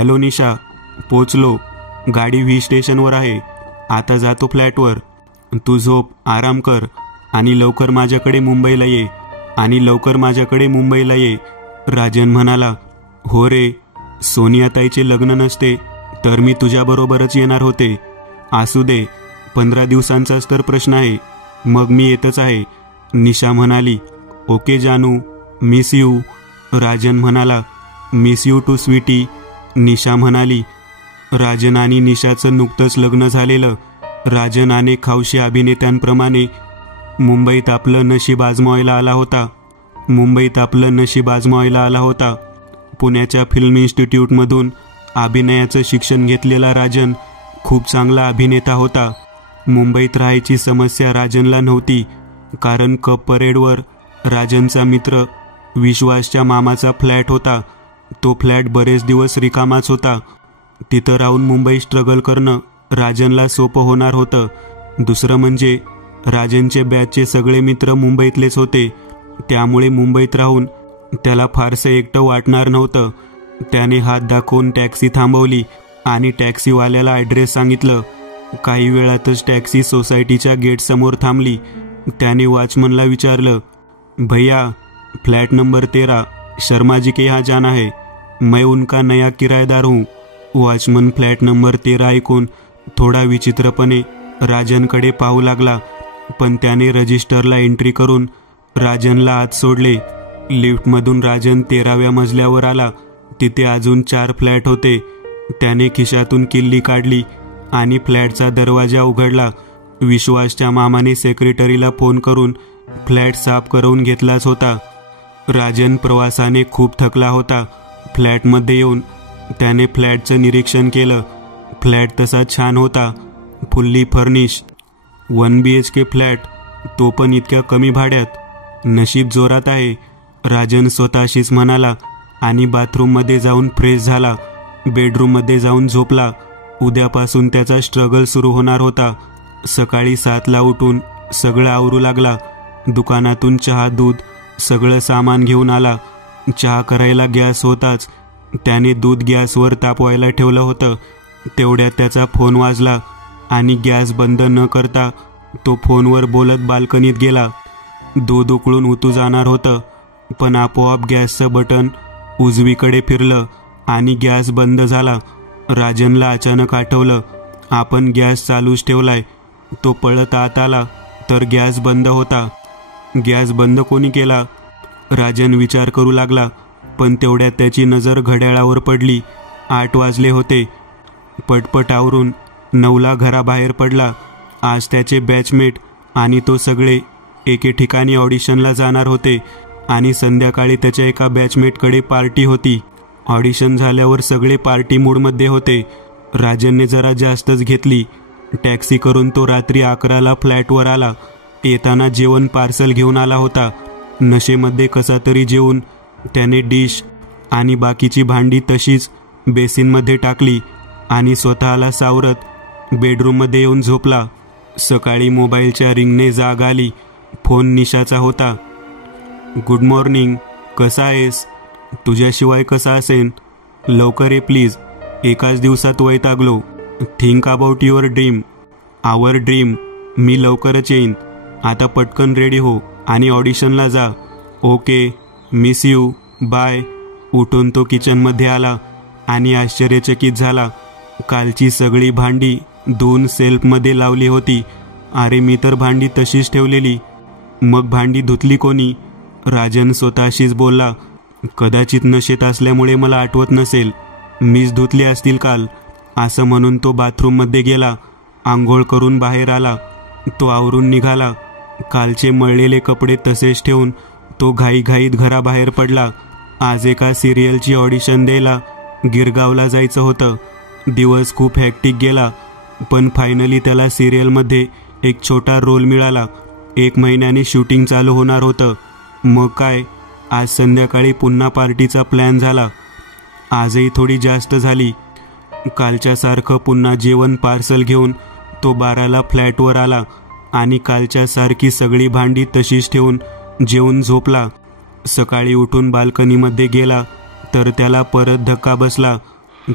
Hello निशा, पोचलो. गाडी V स्टेशनवर आहे. आता जातो फ्लॅटवर. तू झोप, आराम कर आणि लवकर माझ्याकडे मुंबईला ये. राजन म्हणाला. हो रे, सोनियाताईचे लग्न नसते तर मी तुझ्याबरोबरच येणार होते. असू दे, 15 दिवसांचाच तर प्रश्न आहे. मग मी येतच आहे. निशा म्हणाली. ओके जानू, मिस यू. राजन म्हणाला. Miss you too sweety. Nisha म्हणाली. राजन आणि निशाचं नुकतंच लग्न झालेलं. राजन अनेक हौशी अभिनेत्यांप्रमाणे मुंबईत आपलं नशीब आजमावायला आला होता. पुण्याच्या फिल्म इन्स्टिट्यूटमधून अभिनयाचं शिक्षण घेतलेला राजन खूप चांगला अभिनेता होता. मुंबईत राहायची समस्या राजनला नव्हती, कारण कप परेडवर राजनचा मित्र विश्वासच्या मामाचा फ्लॅट होता. तो फ्लॅट बरेच दिवस रिकामाच होता. तिथं राहून मुंबई स्ट्रगल करणं राजनला सोपं होणार होतं. दुसरं म्हणजे राजनचे बॅचचे सगळे मित्र मुंबईतलेच होते, त्यामुळे मुंबईत राहून त्याला फारसं एकटं वाटणार नव्हतं. त्याने हात दाखवून टॅक्सी थांबवली आणि टॅक्सीवाल्याला ॲड्रेस सांगितलं. काही वेळातच टॅक्सी सोसायटीच्या गेटसमोर थांबली. त्याने वॉचमनला विचारलं, भैया, फ्लॅट नंबर 13 शर्माजी के यहाँ जाना है. मैं उनका नया किराएदार हूँ. वॉचमन फ्लॅट नंबर 13 ऐकून थोडा विचित्रपणे राजनकडे पाहू लागला, पण त्याने रजिस्टरला एंट्री करून राजनला आत सोडले. लिफ्टमधून राजन 13व्या मजल्यावर आला. तिथे अजून 4 फ्लॅट होते. त्याने खिशातून किल्ली काढली आणि फ्लॅटचा दरवाजा उघडला. विश्वासच्या मामाने सेक्रेटरीला फोन करून फ्लॅट साफ करवून घेतलाच होता. राजन प्रवासाने खूप थकला होता. फ्लॅटमध्ये येऊन त्याने फ्लॅटचं निरीक्षण केलं. फ्लॅट तसा छान होता, फुल्ली फर्निश. 1 BHK फ्लॅट, तो पण इतक्या कमी भाड्यात. नशीब जोरात आहे, राजन स्वतःशीच म्हणाला आणि बाथरूममध्ये जाऊन फ्रेश झाला. बेडरूममध्ये जाऊन झोपला. उद्यापासून त्याचा स्ट्रगल सुरू होणार होता. सकाळी 7ला उठून सगळं आवरू लागला. दुकानातून चहा, दूध सगळं सामान घेऊन आला. चहा करायला गॅस होताच. त्याने दूध गॅसवर तापवायला ठेवलं होतं. तेवढ्यात त्याचा फोन वाजला आणि गॅस बंद न करता तो फोनवर बोलत बाल्कनीत गेला. दूध उकळून उतू जाणार होतं, पण आपोआप गॅसचं बटन उजवीकडे फिरलं आणि गॅस बंद झाला. राजनला अचानक आठवलं, आपण गॅस चालूच ठेवलाय. तो पळत आत आला तर गॅस बंद होता. गॅस बंद कोणी केला? राजन विचार करू लागला, पण तेवढ्यात त्याची नजर घड्याळावर पडली. 8 वाजले होते. पटपट आवरून 9ला घराबाहेर पडला. आज त्याचे बॅचमेट आणि तो सगळे एके ठिकाणी ऑडिशनला जाणार होते आणि संध्याकाळी त्याच्या एका बॅचमेटकडे पार्टी होती. ऑडिशन झाल्यावर सगळे पार्टी मूडमध्ये होते. राजनने जरा जास्तच घेतली. टॅक्सी करून तो रात्री 11ला फ्लॅटवर आला. येताना जेवण पार्सल घेऊन आला होता. नशेमध्ये कसा तरी जेवून त्याने डिश आणि बाकीची भांडी तशीच बेसिनमध्ये टाकली आणि स्वतःला सावरत बेडरूममध्ये येऊन झोपला. सकाळी मोबाईलच्या रिंगने जाग आली. फोन निशाचा होता. गुड मॉर्निंग, कसा आहेस? तुझ्याशिवाय कसा असेन? लवकर ये प्लीज, एकाच दिवसात वैतागलो. Think about your dream. Our dream. मी लवकरच येईन. आता पटकन रेडी हो आणि ऑडिशनला जा. Okay, miss you, bye. उठून तो किचनमध्ये आला आणि आश्चर्यचकित झाला. कालची सगळी भांडी धुवून सेल्फमध्ये लावली होती. अरे, मी तर भांडी तशीच ठेवलेली. मग भांडी धुतली कोणी? राजन स्वतःशीच बोलला. कदाचित नशेत असल्यामुळे मला आठवत नसेल. मीच धुतली असतील काल. असं म्हणून तो बाथरूममध्ये गेला. आंघोळ करून बाहेर आला. तो आवरून निघाला. कालचे मळलेले कपडे तसेच ठेवून तो घाईघाईत घराबाहेर पडला. आज एका सिरियलची ऑडिशन द्यायला गिरगावला जायचं होतं. दिवस खूप हॅक्टिक गेला, पण फायनली त्याला सिरियलमध्ये एक छोटा रोल मिळाला. 1 महिन्याने शूटिंग चालू होणार होतं. मग काय, आज संध्याकाळी पुन्हा पार्टीचा प्लॅन झाला. आजही थोडी जास्त झाली. कालच्यासारखं पुन्हा जेवण पार्सल घेऊन तो 12ला फ्लॅटवर आला आणि कालच्या सारखी सगळी भांडी तशीच ठेवून जेवून झोपला. सकाळी उठून बाल्कनीमध्ये गेला तर त्याला परत धक्का बसला.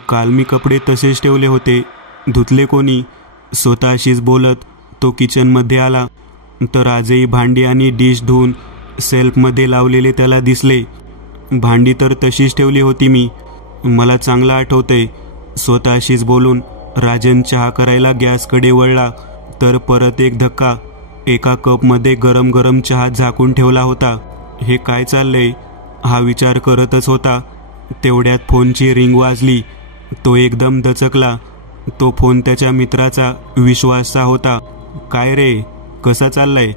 काल मी कपडे तसेच ठेवले होते, धुतले कोणी? स्वतःशीच बोलत तो किचनमध्ये आला तर आजही भांडी आणि डिश धुवून सेल्फमध्ये लावलेले त्याला दिसले. भांडी तर तशीच ठेवली होती मी, मला चांगलं आठवतंय. स्वतःशीच बोलून राजन चहा करायला गॅसकडे वळला तर परत एक धक्का. एका कपमध्ये गरम गरम चहा झाकून ठेवला होता. हे काय चाललंय हा विचार करतच होता. तेवढ्यात फोनची रिंग वाजली. तो एकदम दचकला. तो फोन त्याच्या मित्राचा विश्वासचा होता. काय रे, कसा चाललाय?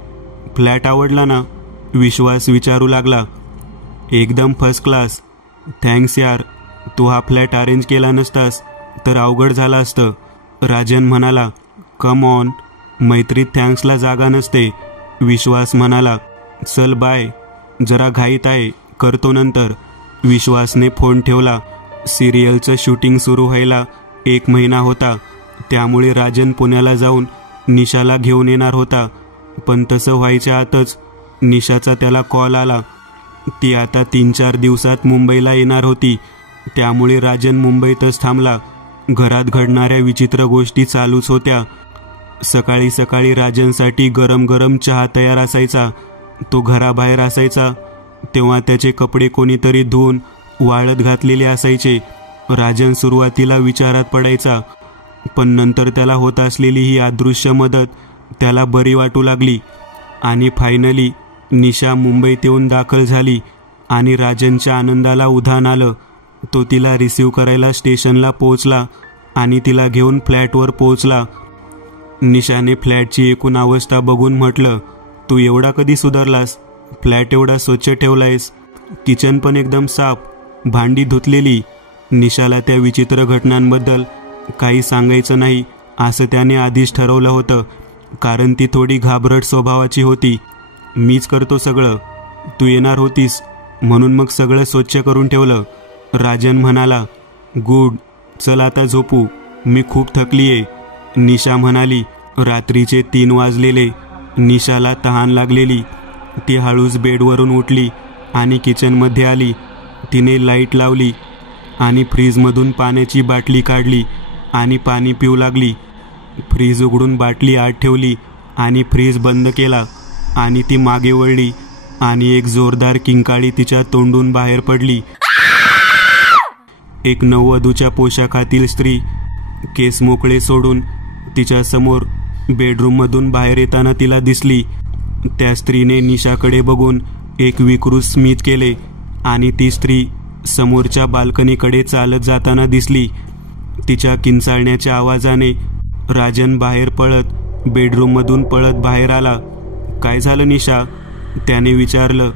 फ्लॅट आवडला ना? विश्वास विचारू लागला. एकदम फर्स्ट क्लास, थँक्स यार. तू हा फ्लॅट अरेंज केला नसतास तर अवघड झालं असतं. राजन म्हणाला. कम ऑन, मैत्रीत थँक्सला जागा नसते. विश्वास म्हणाला. चल बाय, जरा घाईत आहे, करतो नंतर. विश्वासने फोन ठेवला. सिरियलचं शूटिंग सुरू व्हायला 1 महिना होता. त्यामुळे राजन पुण्याला जाऊन निशाला घेऊन येणार होता. पण तसं व्हायच्या आतच निशाचा त्याला कॉल आला. ती आता 3-4 दिवसात मुंबईला येणार होती. त्यामुळे राजन मुंबईतच थांबला. घरात घडणाऱ्या विचित्र गोष्टी चालूच होत्या. सकाळी सकाळी राजनसाठी गरम गरम चहा तयार असायचा. तो घराबाहेर असायचा तेव्हा त्याचे कपडे कोणीतरी धुवून वाळत घातलेले असायचे. राजन सुरुवातीला विचारात पडायचा, पण नंतर त्याला होत असलेली ही अदृश्य मदत त्याला बरी वाटू लागली. आणि फायनली निशा मुंबईत येऊन दाखल झाली आणि राजनच्या आनंदाला उधाण आलं. तो तिला रिसीव्ह करायला स्टेशनला पोहोचला आणि तिला घेऊन फ्लॅटवर पोहोचला. निशाने फ्लॅटची एकूण अवस्था बघून म्हटलं, तू एवढा कधी सुधारलास? फ्लॅट एवढा स्वच्छ ठेवलायस, किचन पण एकदम साफ, भांडी धुतलेली. निशाला त्या विचित्र घटनांबद्दल काही सांगायचं नाही असं त्याने आधीच ठरवलं होतं, कारण ती थोडी घाबरट स्वभावाची होती. मीच करतो सगळं, तू येणार होतीस म्हणून मग सगळं स्वच्छ करून ठेवलं. राजन म्हणाला. गुड, चल आता झोपू, मी खूप थकलीये. निशा म्हणाली. रात्रीचे 3 वाजलेले. निशाला तहान लागलेली. ती हळूच बेडवरून उठली आणि किचनमध्ये आली. तिने लाईट लावली आणि फ्रीजमधून पाण्याची बाटली काढली आणि पाणी पिऊ लागली. फ्रीज उघडून बाटली आत ठेवली आणि फ्रीज बंद केला आणि ती मागे वळली आणि एक जोरदार किंकाळी तिच्या तोंडून बाहेर पडली. एक नववधूच्या पोशाखातील स्त्री केस मोकळे सोडून तिच्या समोर बेडरूममधून बाहेर येताना तिला दिसली. त्या स्त्रीने निशाकडे बघून एक विकृत स्मित केले आणि ती स्त्री समोरच्या बाल्कनीकडे चालत जाताना दिसली. तिच्या किंचाळण्याच्या आवाजाने राजन बाहेर पळत बेडरूममधून पळत बाहेर आला. काय झालं निशा? त्याने विचारलं.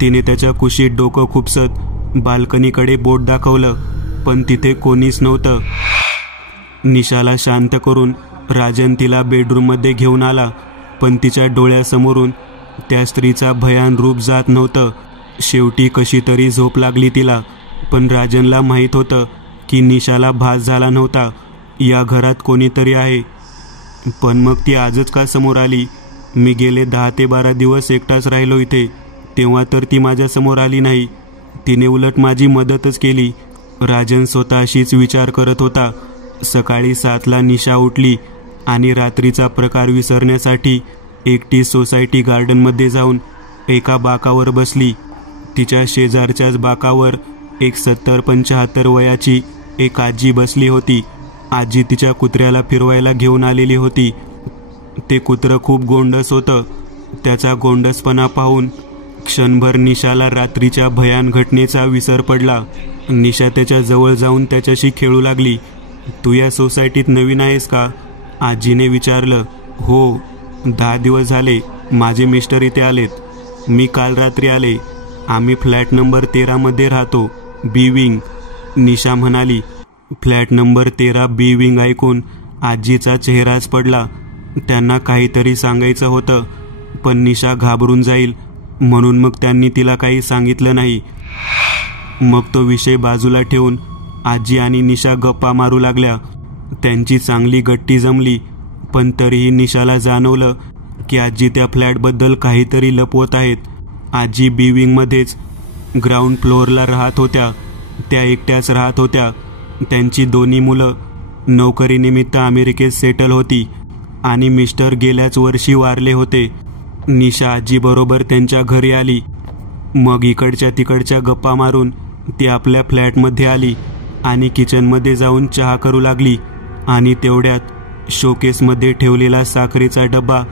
तिने त्याच्या कुशीत डोकं खुपसत बाल्कनीकडे बोट दाखवलं, पण तिथे कोणीच नव्हतं. निशाला शांत करून राजन तिला बेडरूममध्ये घेऊन आला, पण तिच्या डोळ्यासमोरून त्या स्त्रीचा भयान रूप जात नव्हतं. शेवटी कशी तरी झोप लागली तिला, पण राजनला माहीत होतं की निशाला भास झाला नव्हता. या घरात कोणीतरी आहे. पण मग ती आजच का समोर आली? मी गेले 10 ते 12 दिवस एकटाच राहिलो इथे, तेव्हा तर ती माझ्यासमोर आली नाही. तिने उलट माझी मदतच केली. राजन स्वतःशीच विचार करत होता. सकाळी 7ला निशा उठली आणि रात्रीचा प्रकार विसरण्यासाठी एकटी सोसायटी गार्डनमध्ये जाऊन एका बाकावर बसली. तिच्या शेजारच्याच बाकावर एक 70-75 वयाची एक आजी बसली होती. आजी तिच्या कुत्र्याला फिरवायला घेऊन आलेली होती. ते कुत्रं खूप गोंडस होतं. त्याचा गोंडसपणा पाहून क्षणभर निशाला रात्रीच्या भयान घटनेचा विसर पडला. निशा त्याच्या जवळ जाऊन त्याच्याशी खेळू लागली. तू या सोसायटीत नवीन आहेस का? आजीने विचारलं. हो, 10 दिवस झाले. माझे मिस्टर इथे आलेत. मी काल रात्री आले. आम्ही फ्लॅट नंबर 13 मध्ये राहतो, बी विंग. निशा म्हणाली. फ्लॅट नंबर 13 बी विंग ऐकून आजीचा चेहराच पडला. त्यांना काहीतरी सांगायचं होतं, पण निशा घाबरून जाईल म्हणून मग त्यांनी तिला काही सांगितलं नाही. मग तो विषय बाजूला ठेवून आजी आणि निशा गप्पा मारू लागल्या. त्यांची चांगली गट्टी जमली, पण तरीही निशाला जाणवलं की आजी त्या फ्लॅटबद्दल काहीतरी लपवत आहेत. आजी बी विंगमध्येच ग्राउंड फ्लोअरला राहत होत्या. त्या एकट्याच राहत होत्या. त्यांची दोन्ही मुलं नोकरीनिमित्त अमेरिकेत सेटल होती आणि मिस्टर गेल्याच वर्षी वारले होते. निशा आजीबरोबर त्यांच्या घरी आली. मग इकडच्या तिकडच्या गप्पा मारून ती आपल्या फ्लॅटमध्ये आली आणि किचनमध्ये जाऊन चहा करू लागली. आणि तेवढ्यात शोकेसमध्ये ठेवलेला साखरेचा डब्बा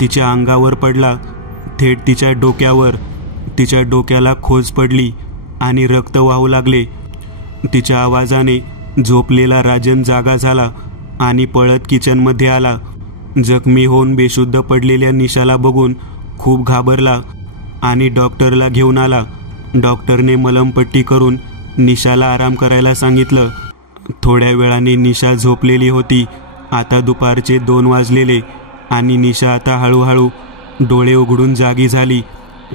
तिच्या अंगावर पडला, थेट तिच्या डोक्यावर. तिच्या डोक्याला खोज पडली आणि रक्त वाहू लागले. तिच्या आवाजाने झोपलेला राजन जागा झाला आणि पळत किचनमध्ये आला. जखमी होऊन बेशुद्ध पडलेल्या निशाला बघून खूप घाबरला आणि डॉक्टरला घेऊन आला. डॉक्टरने मलमपट्टी करून निशाला आराम करायला सांगितलं. थोड्या वेळाने निशा झोपलेली होती. आता दुपारचे 2 वाजलेले आणि निशा आता हळूहळू डोळे उघडून जागी झाली.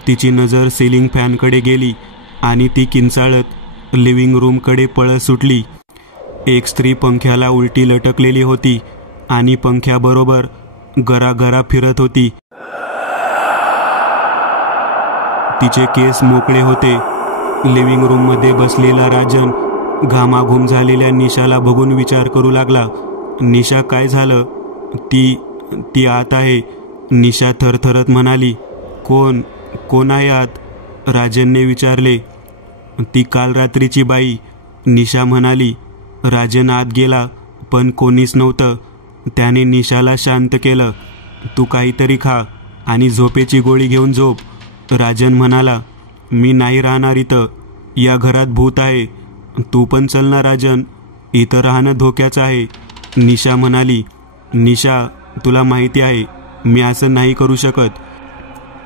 तिची नजर सिलिंग फॅनकडे गेली आणि ती किंचाळत लिव्हिंग रूमकडे पळत सुटली. एक स्त्री पंख्याला उलटी लटकलेली होती आणि पंख्याबरोबर गरागरा फिरत होती. तिचे केस मोकळे होते. लिव्हिंग रूममध्ये बसलेला राजन घामाघूम झालेल्या निशाला बघून विचार करू लागला. निशा, काय झालं? ती आत आहे. निशा थरथरत म्हणाली. कोण आहे आत? राजनने विचारले. ती काल रात्रीची बाई, निशा म्हणाली. राजन आत गेला पण कोणीच नव्हतं. त्याने निशाला शांत केलं. तू काहीतरी खा आणि झोपेची गोळी घेऊन झोप. राजन म्हणाला. मी नाही राहणार इथं. या घरात भूत आहे. तू पण चल ना राजन, इथं राहणं धोक्याचं आहे. निशा म्हणाली. निशा, तुला माहिती आहे मी असं नाही करू शकत.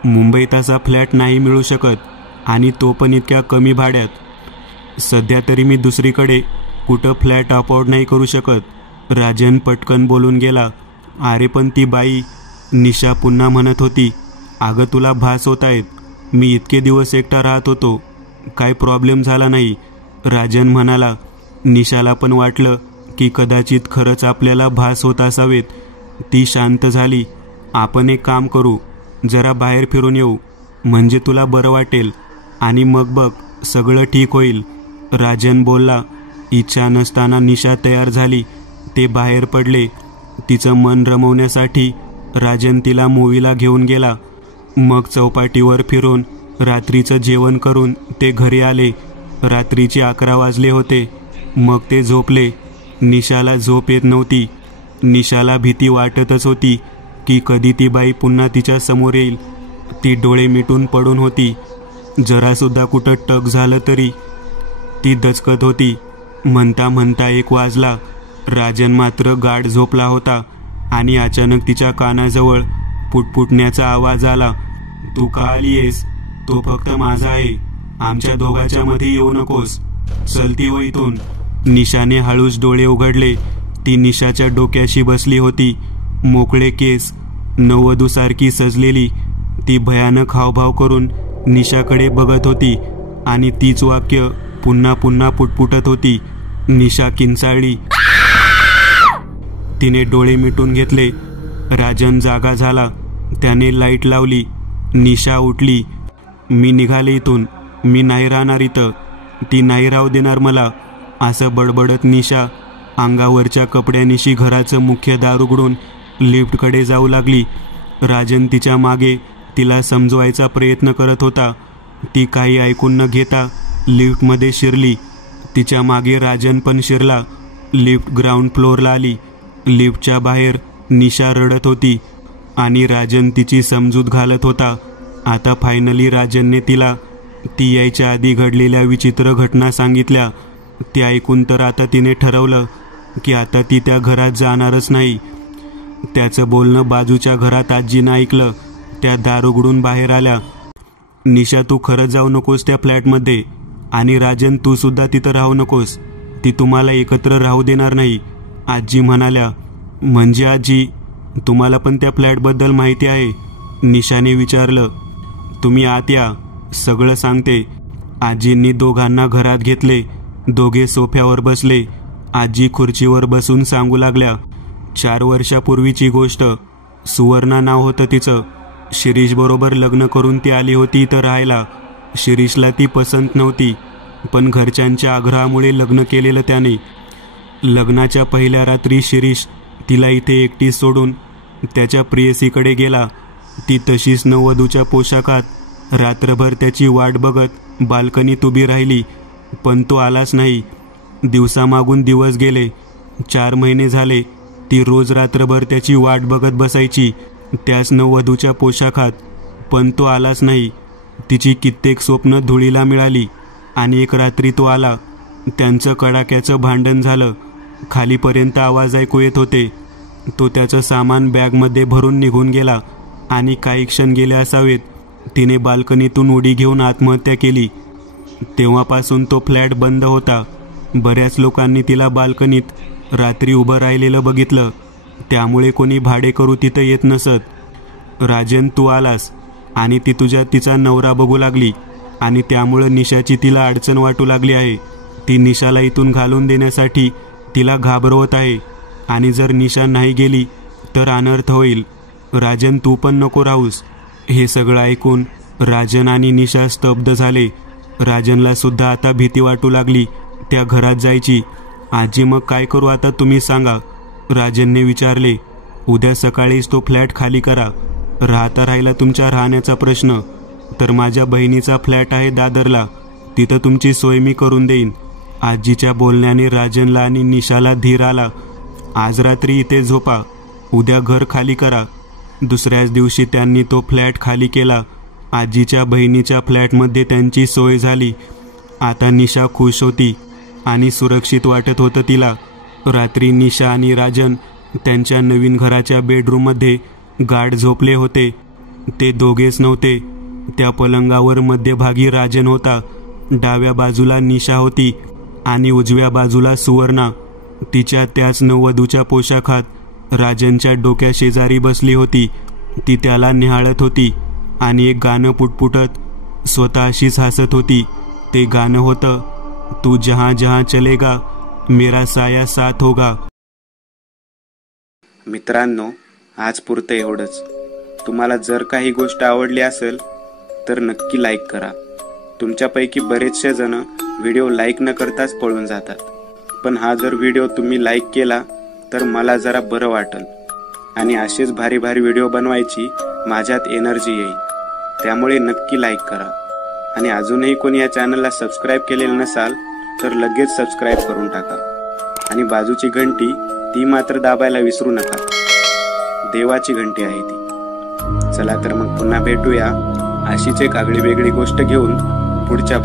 मुंबईत असा फ्लॅट नाही मिळू शकत आणि तो पण इतक्या कमी भाड्यात. सध्या तरी मी दुसरीकडे कुठं फ्लॅट अफोर्ड नाही करू शकत. राजन पटकन बोलून गेला. अरे पण ती बाई, निशा पुन्हा म्हणत होती. अगं तुला भास होत आहेत. मी इतके दिवस एकटा राहत होतो, काय प्रॉब्लेम झाला नाही. राजन म्हणाला. निशाला पण वाटलं की कदाचित खरंच आपल्याला भास होत असावेत. ती शांत झाली. आपण एक काम करू, जरा बाहेर फिरून येऊ, म्हणजे तुला बरं वाटेल आणि मग बघ सगळं ठीक होईल. राजन बोलला. इच्छा नसताना निशा तयार झाली. ते बाहेर पडले. तिचं मन रमवण्यासाठी राजन तिला मूवीला घेऊन गेला. मग चौपाटीवर फिरून रात्रीचं जेवण करून ते घरी आले. रात्रीचे 11 वाजले होते. मग ते झोपले. निशाला झोप येत नव्हती. निशाला भीती वाटतच होती की कधी ती बाई पुन्हा तिच्या समोर येईल. ती डोळे मिटून पडून होती. जरासुद्धा कुठं टक झालं तरी ती दचकत होती. म्हणता म्हणता 1 वाजला. राजन मात्र गाढ झोपला होता आणि अचानक तिच्या कानाजवळ पुटपुटण्याचा आवाज आला. तू का आलीयेस? तो फक्त माझा आहे. आमच्या दोघांच्या मध्ये येऊ नकोस. चलती हो इथून. निशाने हळूच डोळे उघडले. ती निशाच्या डोक्याशी बसली होती. मोकळे केस, नववधूसारखी सजलेली. ती भयानक हावभाव करून निशाकडे बघत होती आणि तीच वाक्य पुन्हा पुन्हा पुटपुटत होती. निशा किंचाळली. तिने डोळे मिटून घेतले. राजन जागा झाला. त्याने लाईट लावली. निशा उठली. मी निघाले इथून. मी नाही राहणार इथं. ती नाही राहू देणार मला. असं बडबडत निशा अंगावरच्या कपड्यानिशी घराचं मुख्य दार उघडून लिफ्टकडे जाऊ लागली. राजन तिच्या मागे तिला समजवायचा प्रयत्न करत होता. ती काही ऐकून न घेता लिफ्टमध्ये शिरली. तिच्या मागे राजन पण शिरला. लिफ्ट ग्राउंड फ्लोअरला आली. लिफ्टच्या बाहेर निशा रडत होती आणि राजन तिची समजूत घालत होता. आता फायनली राजनने तिला ती यायच्या आधी घडलेल्या विचित्र घटना सांगितल्या. ते ऐकून तर आता तिने ठरवलं की आता ती त्या घरात जाणारच नाही. त्याचं बोलणं बाजूच्या घरात आजीनं ऐकलं. त्या दार उघडून बाहेर आल्या. निशा, तू खरंच जाऊ नकोस त्या फ्लॅटमध्ये. आणि राजन, तू सुद्धा तिथं राहू नकोस. ती तुम्हाला एकत्र राहू देणार नाही. आजी म्हणाल्या. म्हणजे आजी, तुम्हाला पण त्या फ्लॅटबद्दल माहिती आहे? निशाने विचारलं. तुम्ही आत या, सगळं सांगते. आजींनी दोघांना घरात घेतले. दोघे सोफ्यावर बसले. आजी खुर्चीवर बसून सांगू लागल्या. 4 वर्षापूर्वीची गोष्ट. सुवर्णा नाव होतं तिचं. शिरीष बरोबर लग्न करून ती आली होती इथं राहायला. शिरीषला ती पसंत नव्हती, पण घरच्यांच्या आग्रहामुळे लग्न केलेलं त्याने. लग्नाच्या पहिल्या रात्री शिरीष तिला इथे एकटी सोडून त्याच्या प्रेयसीकडे गेला. ती तशीच नववधूच्या पोशाखात रात्रभर त्याची वाट बघत बाल्कनीत उभी राहिली, पण तो आलाच नाही. दिवसामागून दिवस गेले. 4 महिने झाले. ती रोज रात्रभर त्याची वाट बघत बसायची, त्याच नववधूच्या पोशाखात, पण तो आलाच नाही. तिची कित्येक स्वप्न धुळीला मिळाली आणि एक रात्री तो आला. त्यांचं कडाक्याचं भांडण झालं. खालीपर्यंत आवाज ऐकू येत होते. तो त्याचं सामान बॅगमध्ये भरून निघून गेला आणि काही क्षण गेले असावेत, तिने बाल्कनीतून उडी घेऊन आत्महत्या केली. तेव्हापासून तो फ्लॅट बंद होता. बऱ्याच लोकांनी तिला बाल्कनीत रात्री उभं राहिलेलं बघितलं, त्यामुळे कोणी भाडेकरू तिथं येत नसत. राजन, तू आलास आणि ती तिचा नवरा बघू लागली आणि त्यामुळं निशाची तिला अडचण वाटू लागली आहे. ती निशाला इथून घालून देण्यासाठी तिला घाबरवत आहे आणि जर निशा नाही गेली तर अनर्थ होईल. राजन, तू पण नको राहूस. हे सगळं ऐकून राजन आणि निशा स्तब्ध झाले. राजनला सुद्धा आता भीती वाटू लागली त्या घरात जायची. आजी, मग काय करू आता, तुम्ही सांगा, राजनने विचारले. उद्या सकाळीच तो फ्लॅट खाली करा. राहिला तुमच्या राहण्याचा प्रश्न, तर माझ्या बहिणीचा फ्लॅट आहे दादरला, तिथं तुमची सोय मी करून देईन. आजीच्या बोलण्याने राजनला आणि निशाला धीर आला. आज रात्री इथे झोपा, उद्या घर खाली करा. दुसऱ्याच दिवशी त्यांनी तो फ्लॅट खाली केला. आजीच्या बहिणीच्या फ्लॅटमध्ये त्यांची सोय झाली. आता निशा खुश होती आणि सुरक्षित वाटत होतं तिला. रात्री निशा आणि राजन त्यांच्या नवीन घराच्या बेडरूममध्ये गाढ झोपले होते. ते दोघेच नव्हते. त्या पलंगावर मध्यभागी राजन होता. डाव्या बाजूला निशा होती आणि उजव्या बाजूला सुवर्णा. तिच्या त्याच नववधूच्या पोशाखात राजनच्या डोक्या शेजारी बसली होती. ती त्याला निहाळत होती आणि एक गाणं पुटपुटत स्वतःशीच हसत होती. ते गाणं होतं, तू जहां जहां चलेगा मेरा साया साथ होगा. मित्रांनो, आज पुरतं एवढंच. तुम्हाला जर काही गोष्ट आवडली असेल तर नक्की लाईक करा. तुमच्यापैकी बरेचसे जण व्हिडिओ लाईक न करताच पळून जातात, पण हा जर व्हिडिओ तुम्ही लाईक केला तर मला जरा बरं वाटेल आणि असेच भारी भारी व्हिडिओ बनवायची माझ्यात एनर्जी येईल. त्यामुळे नक्की लाईक करा आणि अजूनही कोणी या चॅनलला सबस्क्राईब केलेलं नसाल तर लगेच सबस्क्राईब करून टाका आणि बाजूची घंटी ती मात्र दाबायला विसरू नका. देवाची घंटी आहे ती. चला तर मग पुन्हा भेटूया अशीच एक आगळी वेगळी गोष्ट घेऊन पुढच्या